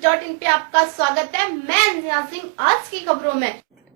न्यूज.इन पे आपका स्वागत है। मैं अंजना सिंह। आज की खबरों में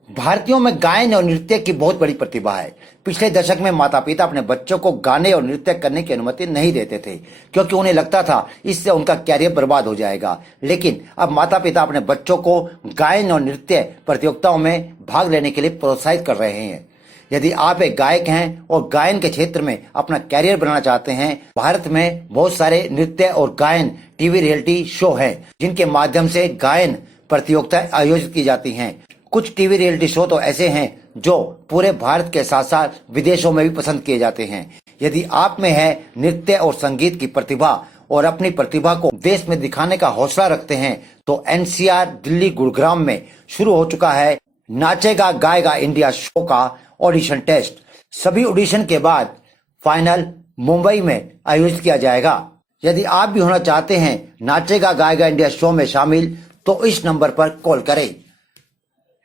भारतीयों में गायन और नृत्य की बहुत बड़ी प्रतिभा है। पिछले दशक में माता पिता अपने बच्चों को गाने और नृत्य करने की अनुमति नहीं देते थे, क्योंकि उन्हें लगता था इससे उनका कैरियर बर्बाद हो जाएगा। लेकिन अब माता पिता अपने बच्चों को गायन और नृत्य प्रतियोगिताओं में भाग लेने के लिए प्रोत्साहित कर रहे हैं। यदि आप एक गायक हैं और गायन के क्षेत्र में अपना कैरियर बनाना चाहते हैं, भारत में बहुत सारे नृत्य और गायन टीवी रियलिटी शो हैं, जिनके माध्यम से गायन प्रतियोगिताएं आयोजित की जाती हैं। कुछ टीवी रियलिटी शो तो ऐसे हैं जो पूरे भारत के साथ साथ विदेशों में भी पसंद किए जाते हैं। यदि आप में है नृत्य और संगीत की प्रतिभा और अपनी प्रतिभा को देश में दिखाने का हौसला रखते हैं, तो एनसीआर दिल्ली गुरुग्राम में शुरू हो चुका है नाचेगा गाएगा इंडिया शो का ऑडिशन टेस्ट। सभी ऑडिशन के बाद फाइनल मुंबई में आयोजित किया जाएगा। यदि आप भी होना चाहते हैं नाचेगा गाएगा इंडिया शो में शामिल, तो इस नंबर पर कॉल करें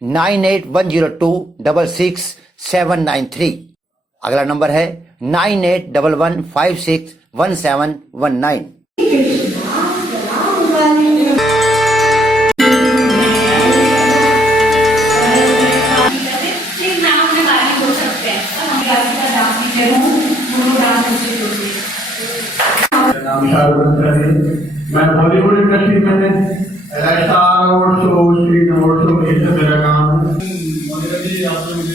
9810266793। अगला नंबर है 9811561719। मैं बॉलीवुड इंडस्ट्री में award show screen award show ये सब मेरा काम है। आपने मुझे आपको दिया।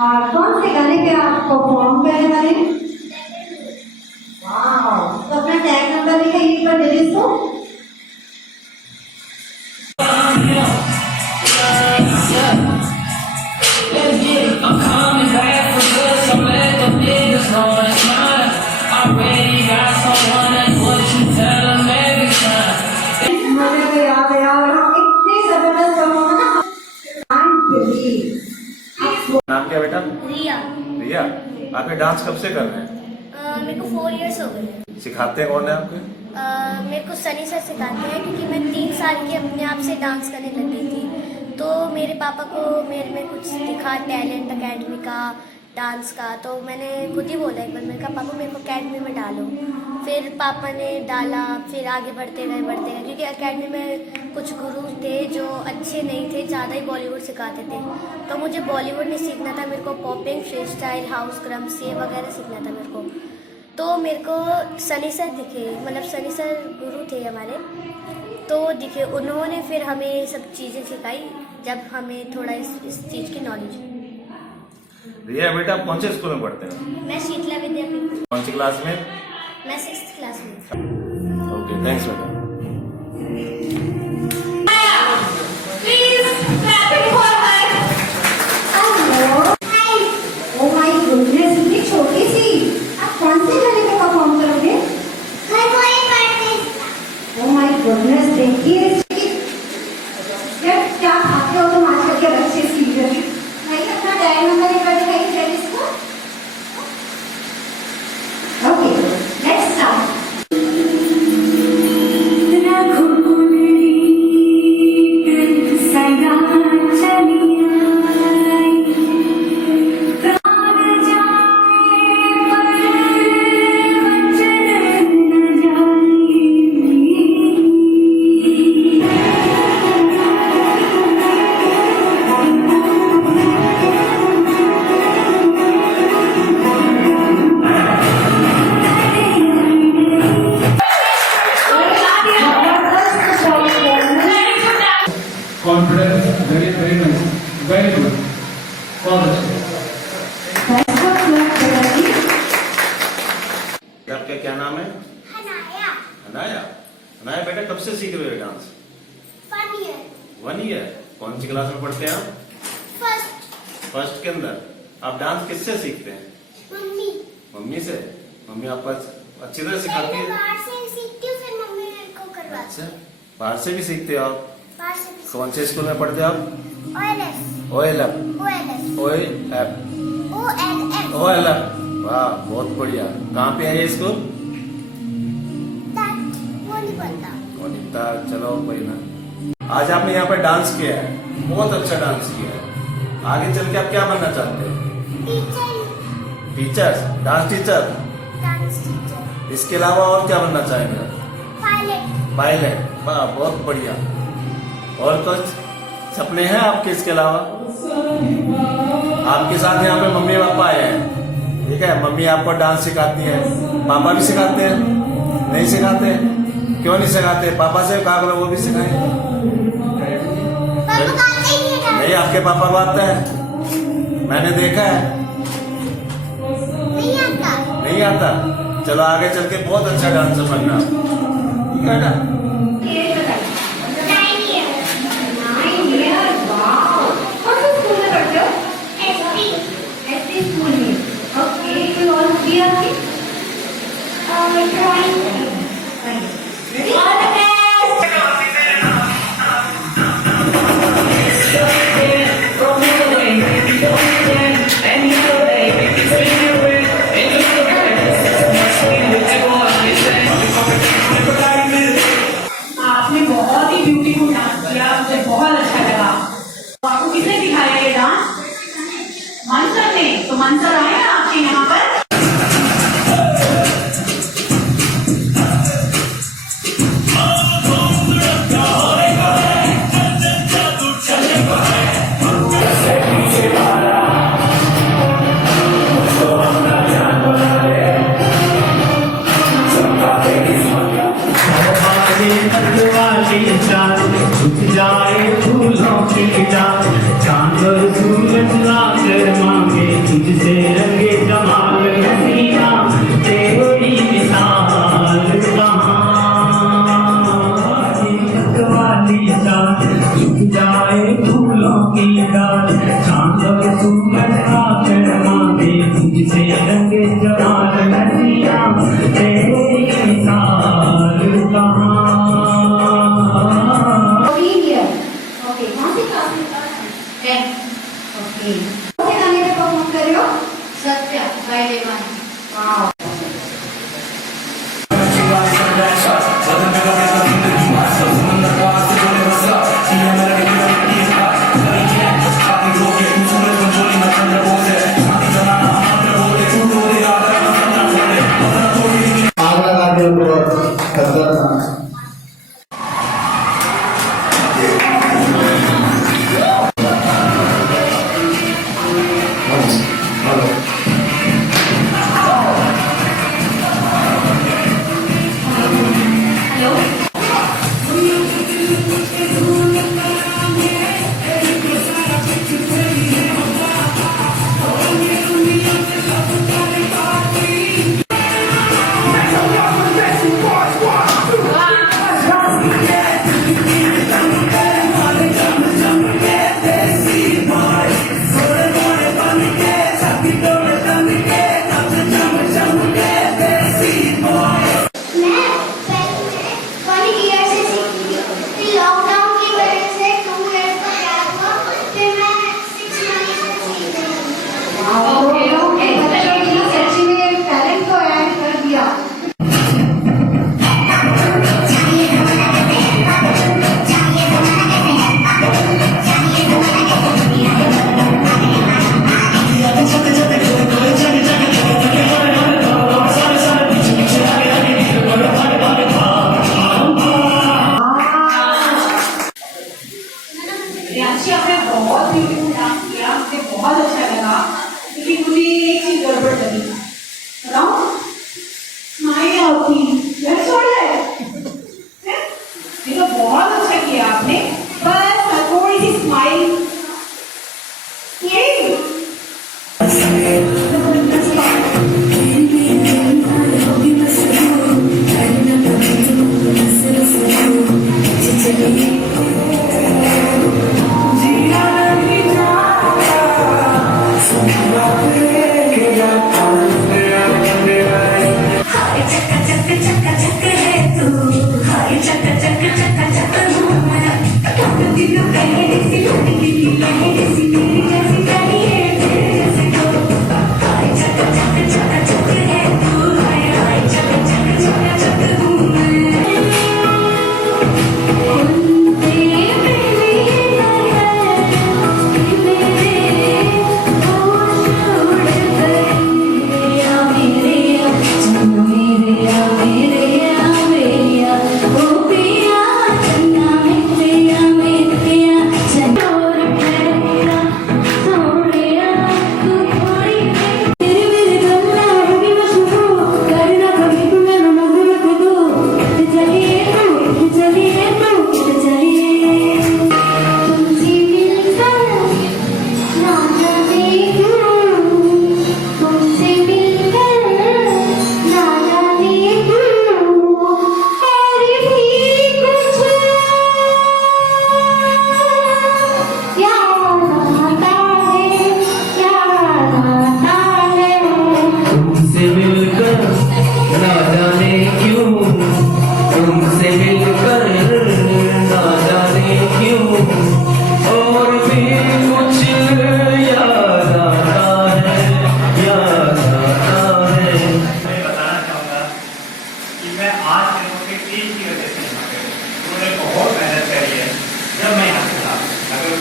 और कौन से गाने पे आप परफॉर्म करने वाले? वाह, तो अपना टैग नंबर लिखा एक बार दे दे इसको। नाम क्या बेटा? रिया। रिया, आपके डांस कब से कर रहे हैं? मेरे को 4 इयर्स हो गए। सिखाते कौन है आपके? मेरे को सनी सर सिखाते हैं, क्योंकि मैं 3 साल की अपने आप से डांस करने लग गई थी। तो मेरे पापा को मेरे में कुछ दिखा टैलेंट अकेडमी का, डांस का, तो मैंने खुद ही बोला एक बार, मैंने कहा पापा मेरे को अकेडमी में डालो। फिर पापा ने डाला, फिर आगे बढ़ते गए क्योंकि अकेडमी में कुछ गुरु थे जो अच्छे नहीं थे, ज़्यादा ही बॉलीवुड सिखाते थे। तो मुझे बॉलीवुड नहीं सीखना था, मेरे को popping, free style, house crumbs ये वगैरह सीखना था मेरे को। तो मेरे को सनी सर दिखे, मतलब सनी सर गुरु थे हमारे, तो दिखे। उन्होंने फिर हमें सब चीज़ें सिखाई, जब हमें थोड़ा इस चीज़ की नॉलेज। रिया बेटा, आप कौन से स्कूल में पढ़ते हैं? मैं शीतला विद्यापीठ। कौन सी क्लास में? मैं 6th क्लास में। ओके, थैंक्स बेटा। छोटी सी आप कौन से गाने पे परफॉर्म करोगे? ओह माय गुडनेस, देखिए क्या खाते हो तुम आजकल के बच्चे सीरियल। नहीं, अपना टैग नंबर एक बार दिखाइए इसको। Okay, let's start. Confidence, very nice, very good. आपका क्या नाम है? हनाया। हनाया। हनाया बेटा, कब से सीख रहे हो डांस? 1 ईयर। 1 ईयर। कौन सी क्लास में पढ़ते हैं आप? फर्स्ट के अंदर। आप डांस किससे सीखते हैं? मम्मी। मम्मी से? मम्मी आपको अच्छी तरह सिखाती है? बाहर से सीखती हूँ, फिर मम्मी मेरे को करवाती अच्छा, बाहर से भी सीखते हो आप? है। बाहर से कौन से स्कूल में पढ़ते हो आप? OLF। OLF। OLF। वाह, बहुत बढ़िया। कहाँ पे है ये स्कूल? वो नहीं पता। वनिता, चलो कोई ना। आज आपने यहाँ पे डांस किया है, बहुत अच्छा डांस किया है। आगे चल के आप क्या बनना चाहते हैं? Teacher, dance teacher. Dance teacher. इसके अलावा और क्या बनना चाहेंगे? पायलट। पायलट, वाह बहुत बढ़िया। और कुछ सपने हैं आपके इसके अलावा? आपके साथ यहाँ पे मम्मी पापा आए हैं, ठीक है? मम्मी आपको डांस सिखाती है, पापा भी सिखाते हैं? नहीं सिखाते? क्यों नहीं सिखाते? पापा से कहा करो वो भी सिखाएं। नहीं, आपके पापा को आता है? मैंने देखा है। नहीं आता? चलो आगे चल के बहुत अच्छा डांसर बनना, ठीक है ना? आपने बहुत ही ब्यूटीफुल डांस किया, मुझे बहुत अच्छा लगा। आपको किसने सिखाया ये डांस? मंसर ने। तो मंसर आए ना आपके यहाँ पर? जाए फूलों की जान, चांद और सूरज लाकर मांगे तुझसे रंगे जमाल हसीना, तेरी मिसाल कहाँ वाली चांद, झुक जाए फूलों की डाल, चांद और सूरज लाकर मांगे तुझसे रंगे जमाल हसीना, तेरी मिसाल कहाँ। गाने पे परफॉर्म कर रहे हो? सत्या बाय देवान। वाह। रियांशी, आपने बहुत ब्यूटीफुल डांस किया, मुझे बहुत अच्छा लगा, लेकिन मुझे एक चीज गड़बड़ लगी। बताऊं? स्माइल होती है, छोड़ है। देखो बहुत अच्छा किया आपने, बस थोड़ी सी स्माइल ये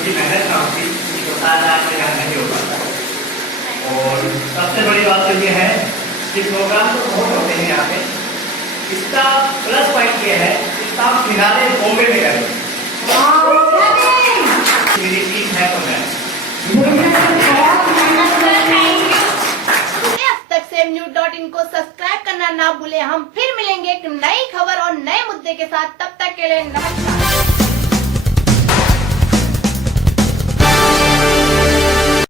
इतनी मेहनत काम की तो शायद आज मेरा नहीं हो पाता। और सबसे बड़ी बात तो ये है कि प्रोग्राम तो बहुत होते हैं यहाँ पे, इसका प्लस पॉइंट ये है इसका फिनाले बॉम्बे में करें। मेरी टीम है तो मैं अब तक से news.in को सब्सक्राइब करना ना भूले। हम फिर मिलेंगे एक नई खबर और नए मुद्दे के साथ, तब तक के लिए नमस्कार।